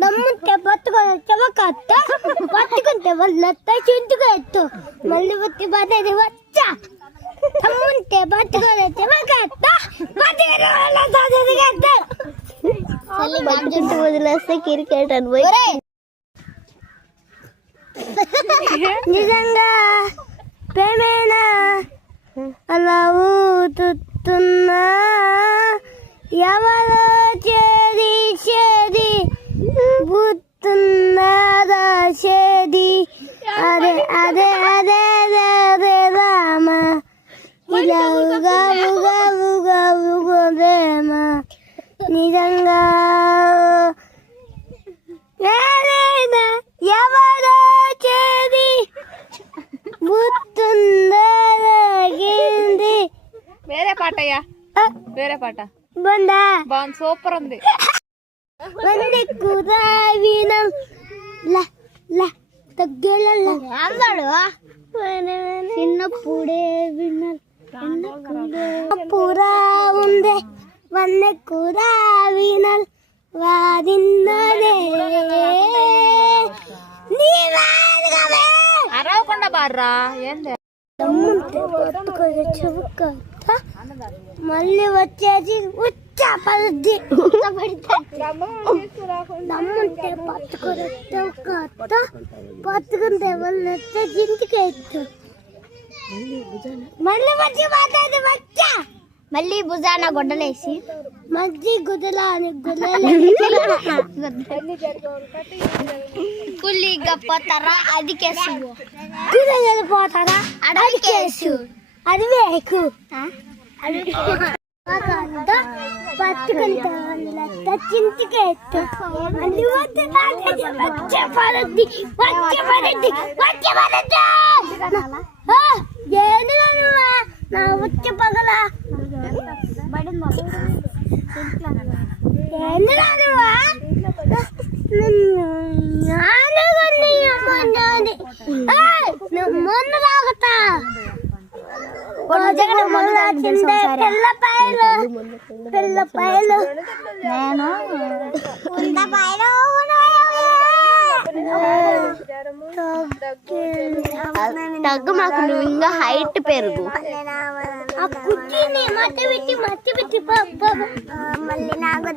నమ్ముంటే పట్టుకుంటే వాళ్ళ చింతుకు ఎత్తు మళ్ళీ వచ్చి పదేది వచ్చా నమ్ముంటే పట్టుకోవచ్చు వదిలేస్తే క్రికెట్ అని నిజంగా ప్రేమేనా అలా ఊతున్నా ఎవరో చేది చేది బుత్తున్నదా చేది అదే అదే అదే అదే రామ ఇలా ఉగేమ నిజంగా ఎవరో చేది బుత్తుందగింది. వేరే పాటయ్యా, వేరే పాట బాగుందా? బాగుంది, సూపర్ ఉంది. చిన్నప్పుడే విన్నల్ పురా ఉంది వన్న కూరా వినల్ వాదిన్నదే అరవకుండా బార్రా ఏంది మళ్ళీ వచ్చేసి ఉచ్చా పడుద్ది నమ్ముంటే పట్టుకుంటే వాళ్ళు జింటికి ఎత్తు మళ్ళీ వచ్చి మాట్లాడి వచ్చా మళ్ళీ భుజాన గొడ్డలేసి మధ్య గుదలాని కుల్లి గప్పతారా అది కేసు గుదలు పోతారా అది కేసు అది వేకు అది పట్టుకుంటే వాళ్ళ చింతకి ఎత్తు అది వచ్చే పడుద్ది నా వచ్చే పగల మొన్న తాగుతా పిల్లపాయలు నేను తగ్గు మాకు నువ్వు ఇంకా హైట్ పెరుగు మట్టి పెట్టి మళ్ళీ నాకు